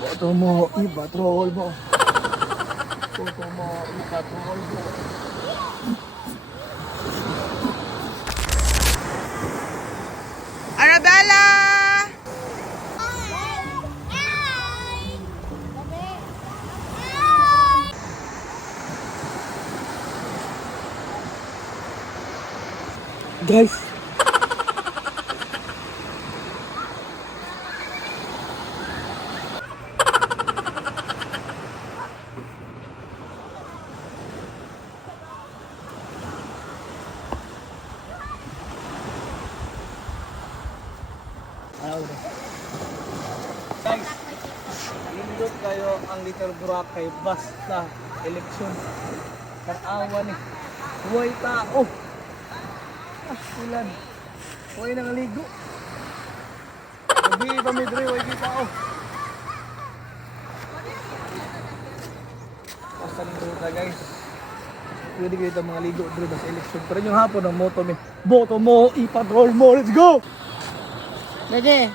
Boto mo, ipatrol mo. Boto mo, ipatrol mo. Arabella! Guys! Guys, lindot kayo ang Little Boracay basta eleksyon. Karawa ni huwag tao. Ulan. Huwag nangaligo. Gabi pa may dre, huwag tao. Basta lindot na guys. Pwede kayo itong mga ligo dre sa eleksyon. Pero yung hapon ang moto mo. Boto mo, ipatrol mo, let's go! Dede.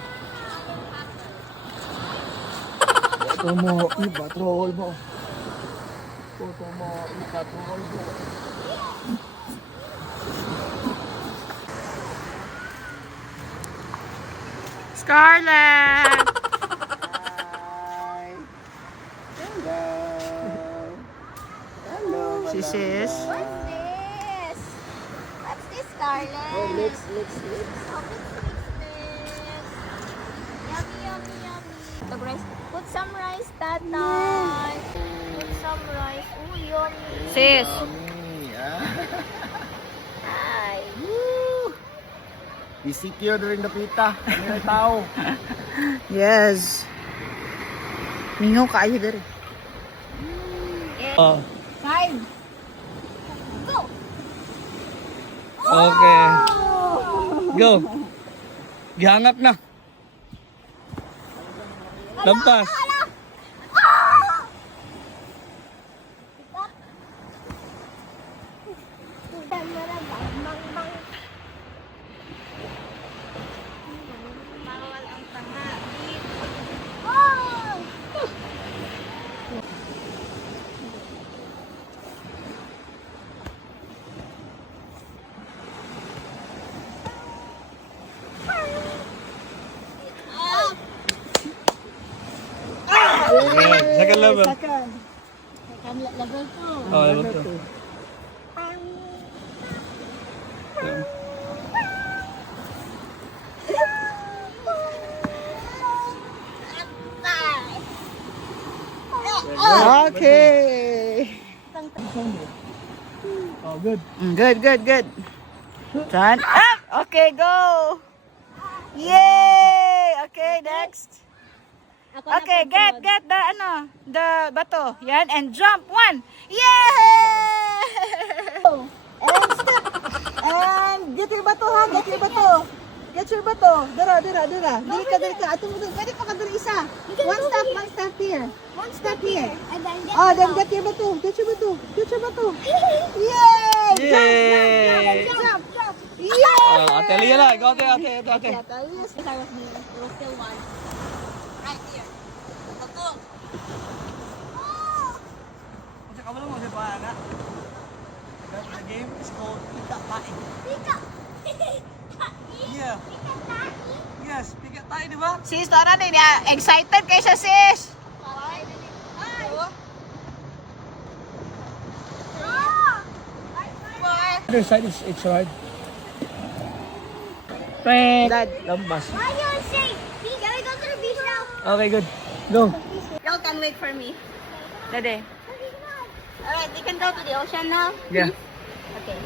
Boto mo, ipatrol mo. Boto mo, ipatrol mo. Scarlett! Hi! Hello! Hello, Si sis. What's this? What's this, Scarlett? Oh, lips. Oh, mix this. Yummy, yummy, yummy. The rice. Put some rice, Tatay. Put some rice. Ooh, yummy. Sis. Yummy, ah. Hi. Woo! Isikyo during the pita. Ano yung tao? Yes. Mingaw kayo dari. Oh, 5. Go. okay. Go. Gihangak na. Lampas. Bawal ang tanga. Oh! Yeah, second level. Second level 2. Oh, level 2. Okay. Oh, good. Good, good, good. Turn up. Okay, go. Yay! Okay, next. Okay, get the the bato. Yan, and jump. 1. Yay! And step. And get your bato ha, get your bato. Get your bato. Dara. Dili ka. Ato mo. Pwede pa ka dun isa. One step here. One step here. And then get Oh, then get your bato. Get your bato. Yay! Yay! Jump. Oh, Ate Lia lang. Ikaw, ate. If I was me, it was still 1. Right here. Bato. Kasi kamu lang mo siya pa, na? The game is called Pika Tae. Pika. Yeah. Yes, Pika Tae, di ba? Sis, tara na niya. Excited kayo siya, sis. Other side is it's right. Dad. Lambas. Why you say? Can I go to the beach now? Okay, good. Go. Y'all can wait for me. Dade. Alright, we can go to the ocean now. Yeah. Okay.